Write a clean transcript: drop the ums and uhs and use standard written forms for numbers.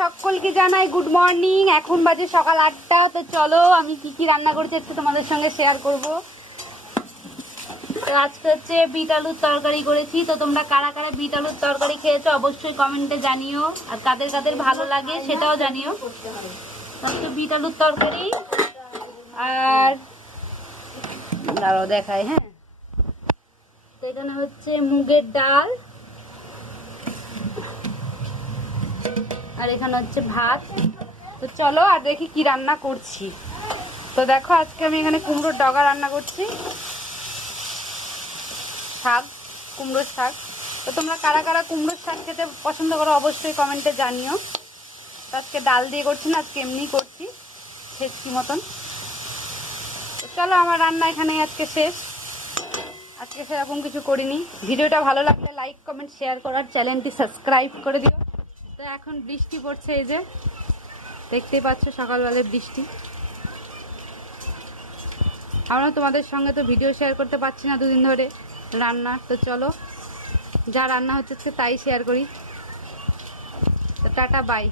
সকলকে জানাই good morning. এখন বাজে সকাল 8টা। তো চলো আমি কি কি রান্না করছি একটু তোমাদের সঙ্গে শেয়ার করব। তো আজকে হচ্ছে বিট আলুর তরকারি করেছি। তো তোমরা কারা কারা বিট আলুর তরকারি খেয়েছো অবশ্যই কমেন্টে জানিও, আর কাদের কাদের ভালো লাগে সেটাও জানিও। তো বিট আলুর তরকারি আর দাঁড়াও দেখাই। হ্যাঁ, তো এখানে হচ্ছে মুগের ডাল, আর এখানে হচ্ছে ভাত। তো চলো আর দেখি কি রান্না করছি। তো দেখো আজকে আমি এখানে কুমড়োর ডগা রান্না করছি, শাক, কুমড়োর শাক। তো তোমরা কারা কারা কুমড়োর শাক খেতে পছন্দ করো অবশ্যই কমেন্টে জানিও। তো আজকে ডাল দিয়ে করছি না, আজকে এমনি করছি ছেঁচকি মতন। তো চলো আমার রান্না এখানে আজকে শেষ। আজকে সেরকম কিছু করিনি। ভিডিওটা ভালো লাগলে লাইক কমেন্ট শেয়ার করার, চ্যানেলটি সাবস্ক্রাইব করে দিও। তো এখন বৃষ্টি পড়ছে, এই যে দেখতেই পাচ্ছ সকালবেলায় বৃষ্টি। আমরা তোমাদের সঙ্গে তো ভিডিও শেয়ার করতে পারছি না দুদিন ধরে রান্না। তো চলো যা রান্না হচ্ছে তাই শেয়ার করি। তো টাটা বাই।